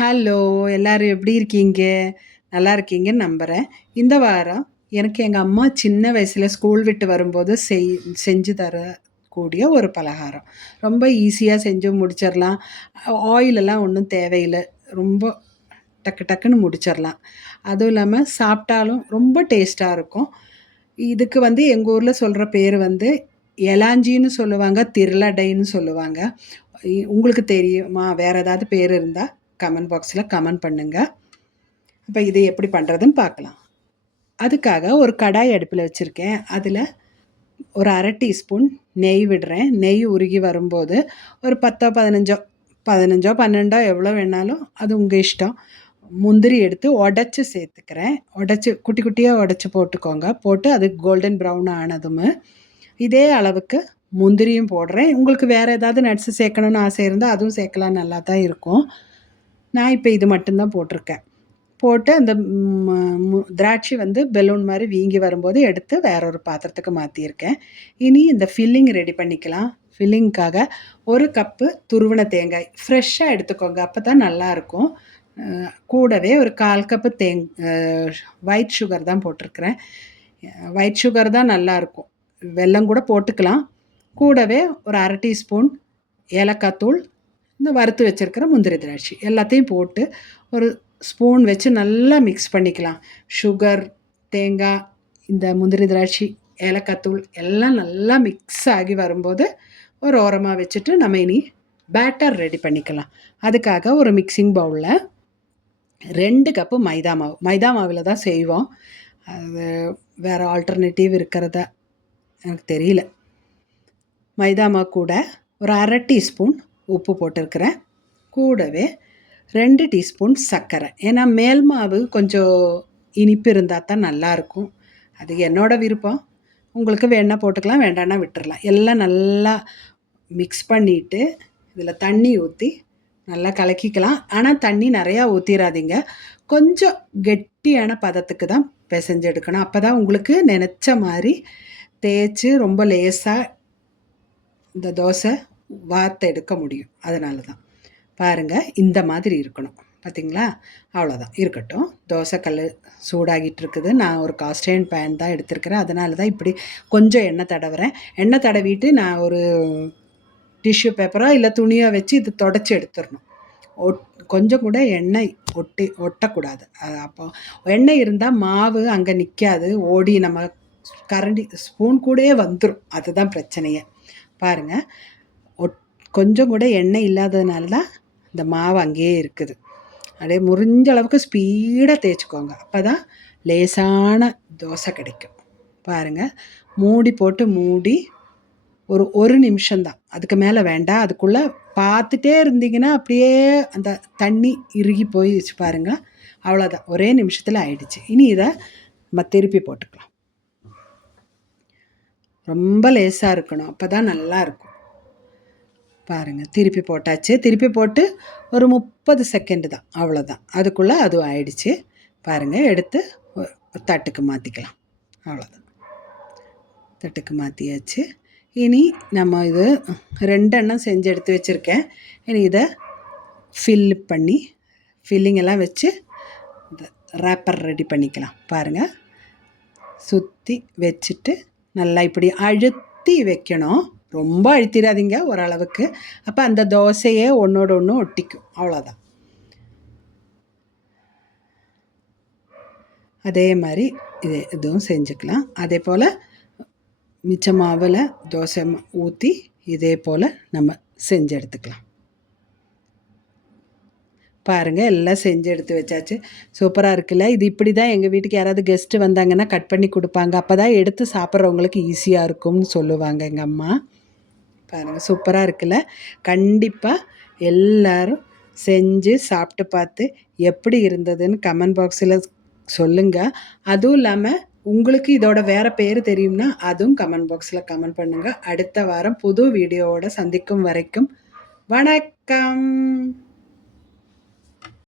Hello! எல்லாரும் எப்படி இருக்கீங்க? நல்லா இருக்கீங்கன்னு நம்புறேன். இந்த வாரம் எனக்கு எங்க அம்மா சின்ன வயசுல ஸ்கூல் விட்டு வரும்போது செஞ்சு தரக்கூடிய ஒரு பலகாரம். ரொம்ப ஈஸியா செஞ்சு முடிச்சிரலாம். ஆயிலெல்லாம் ஒண்ணும் தேவையில்ல. ரொம்ப டக்கு டக்குன்னு முடிச்சிரலாம். அதுவும் இல்லாம சாப்பிட்டாலும் ரொம்ப டேஸ்ட்டா இருக்கும். இதுக்கு வந்து எங்க ஊர்ல சொல்ற பேரு வந்து எலாஞ்சின்னு சொல்லுவாங்க, திரளடைன்னு சொல்லுவாங்க. உங்களுக்கு தெரியுமா? வேற ஏதாவது பேர் இருந்தா கமெண்ட் பாக்ஸ்ல கமெண்ட் பண்ணுங்க. இப்ப இது எப்படி பண்றதுன்னு பார்க்கலாம். அதுக்காக ஒரு கடாய் அடுப்புல வச்சிருக்கேன். அதுல ஒரு 1/2 டீஸ்பூன் நெய் விடுறேன். நெய் உருகி வரும்போது ஒரு 10ஓ, 15ஓ 12ஓ எவ்வளோ வேணாலும் அது உங்க இஷ்டம். முந்திரி எடுத்து உடைச்சு சேர்த்துக்கிறேன். உடைச்சு குட்டி குட்டியா உடைச்சு போட்டுக்கோங்க. போட்டு அது கோல்டன் ப்ரவுன் ஆனதும் இதே அளவுக்கு முந்திரியும் போடுறேன். உங்களுக்கு வேற ஏதாவது நட்ஸ் சேர்க்கணும்னு ஆசை இருந்தா அதுவும் சேர்க்கலாம். நல்லா தான் இருக்கும். நான் இப்ப இது மட்டும் தான் போட்டிருக்கேன். போட்டு அந்த திராட்சை வந்து பெலூன் மாரி வீங்கி வரும்போது எடுத்து வேற ஒரு பாத்திரத்துக்கு மாத்தியிருக்கேன். இனி இந்த ஃபில்லிங் ரெடி பண்ணிக்கலாம். ஃபில்லிங்க்காக 1 கப்பு துருவின தேங்காய் ஃப்ரெஷ்ஷா எடுத்துக்கோங்க. அப்பதான் நல்லாருக்கும். கூடவே ஒரு 1/4 கப்பு ஒயிட் சுகர் தான் போட்டிருக்கிறேன். ஒயிட் சுகர் தான் நல்லாருக்கும். வெல்லம் கூட போட்டுக்கலாம். கூடவே ஒரு 1/2 டீஸ்பூன் ஏலக்காய் தூள், இந்த வறுத்து வச்சிருக்கிற முந்திரி திராட்சை எல்லாத்தையும் போட்டு ஒரு ஸ்பூன் வச்சு நல்லா மிக்ஸ் பண்ணிக்கலாம். சுகர், தேங்காய், இந்த முந்திரி திராட்சை, ஏலக்காய் தூள் எல்லாம் நல்லா மிக்ஸ் ஆகி வரும்போது ஒரு ஓரமாக வச்சுட்டு நம்ம இனி பேட்டர் ரெடி பண்ணிக்கலாம். அதுக்காக ஒரு மிக்சிங் பவுலில் 2 கப்பு மைதா மாவு. மைதா மாவில் தான் செய்வோம். அது வேறு ஆல்டர்னேட்டிவ் இருக்கிறதா எனக்கு தெரியல. மைதா மாவு கூட ஒரு 1/2 டீஸ்பூன் உப்பு போட்டிருக்கிறேன். கூடவே 2 டீஸ்பூன் சர்க்கரை. ஏன்னா மேல் மாவு கொஞ்சம் இனிப்பு இருந்தால் தான் நல்லாயிருக்கும். அது என்னோட விருப்பம். உங்களுக்கு வேணா போட்டுக்கலாம், வேண்டான்னா விட்டுறலாம். எல்லாம் நல்லா மிக்ஸ் பண்ணிவிட்டு இதில் தண்ணி ஊற்றி நல்லா கலக்கிக்கலாம். ஆனால் தண்ணி நிறையா ஊற்றிடாதீங்க. கொஞ்சம் கெட்டியான பதத்துக்கு தான் பிசைஞ்சு எடுக்கணும். அப்போ தான் உங்களுக்கு நினச்ச மாதிரி தேய்ச்சி ரொம்ப லேசாக இந்த தோசை வார்த்து எடுக்க முடியும். அதனால தான் பாருங்கள், இந்த மாதிரி இருக்கணும். பார்த்திங்களா? அவ்வளோதான், இருக்கட்டும். தோசை கல் சூடாகிட்டு இருக்குது. நான் ஒரு காஸ்டைன் பேன் தான் எடுத்திருக்கிறேன். அதனால தான் இப்படி கொஞ்சம் எண்ணெய் தடவுறேன். எண்ணெய் தடவிட்டு நான் ஒரு டிஷ்யூ பேப்பரோ இல்லை துணியோ வச்சு இது தொடச்சி எடுத்துடணும். கொஞ்சம் கூட எண்ணெய் ஒட்டக்கூடாது. அப்போ எண்ணெய் இருந்தால் மாவு அங்கே நிற்காது, ஓடி நம்ம கரண்டி ஸ்பூன் கூடயே வந்துடும். அதுதான் பிரச்சனையே. பாருங்கள், கொஞ்சம் கூட எண்ணெய் இல்லாததுனால தான் இந்த மாவு அங்கேயே இருக்குது. அப்படியே முறிஞ்ச அளவுக்கு ஸ்பீடாக தேய்ச்சிக்கோங்க. அப்போ தான் லேசான தோசை கிடைக்கும். பாருங்கள், மூடி போட்டு மூடி ஒரு நிமிஷம்தான், அதுக்கு மேலே வேண்டாம். அதுக்குள்ளே பார்த்துட்டே இருந்தீங்கன்னா அப்படியே அந்த தண்ணி இறுகி போயிடுச்சு பாருங்கள். அவ்வளோதான், ஒரே நிமிஷத்தில் ஆயிடுச்சு. இனி இதை நம்ம திருப்பி போட்டுக்கலாம். ரொம்ப லேசாக இருக்கணும், அப்போ தான் நல்லாயிருக்கும். பாருங்கள், திருப்பி போட்டாச்சு. திருப்பி போட்டு ஒரு 30 செகண்டு தான், அவ்வளோதான். அதுக்குள்ளே அதுவும் ஆயிடுச்சு. பாருங்கள், எடுத்து தட்டுக்கு மாற்றிக்கலாம். அவ்வளோதான், தட்டுக்கு மாற்றியாச்சு. இனி நம்ம இது 2 எண்ணம் செஞ்சு எடுத்து வச்சுருக்கேன். இனி இதை ஃபில்லிங் எல்லாம் வச்சு இந்த ரேப்பர் ரெடி பண்ணிக்கலாம். பாருங்கள், சுற்றி வச்சுட்டு நல்லா இப்படி அழுத்தி வைக்கணும். ரொம்ப அழுத்திடாதீங்க, ஓரளவுக்கு. அப்போ அந்த தோசையே ஒன்றோட ஒன்று ஒட்டிக்கும். அவ்வளோதான். அதே மாதிரி இதுவும் செஞ்சுக்கலாம். அதே போல் மிச்ச மாவில் தோசை ஊற்றி இதே போல் நம்ம செஞ்சு எடுத்துக்கலாம். பாருங்கள், எல்லாம் செஞ்சு எடுத்து வச்சாச்சு. சூப்பராக இருக்குல்ல? இது இப்படி தான் எங்கள் வீட்டுக்கு யாராவது கெஸ்ட்டு வந்தாங்கன்னா கட் பண்ணி கொடுப்பாங்க. அப்போ தான் எடுத்து சாப்பிட்றவங்களுக்கு ஈஸியாக இருக்கும்னு சொல்லுவாங்க எங்கள் அம்மா. பாருங்கள், சூப்பராக இருக்குல்ல? கண்டிப்பாக எல்லோரும் செஞ்சு சாப்பிட்டு பார்த்து எப்படி இருந்ததுன்னு கமெண்ட் பாக்ஸில் சொல்லுங்கள். அதுவும் இல்லாமல் உங்களுக்கு இதோட வேறு பேர் தெரியும்னா அதுவும் கமெண்ட் பாக்ஸில் கமெண்ட் பண்ணுங்கள். அடுத்த வாரம் புது வீடியோவோட சந்திக்கும் வரைக்கும் வணக்கம்.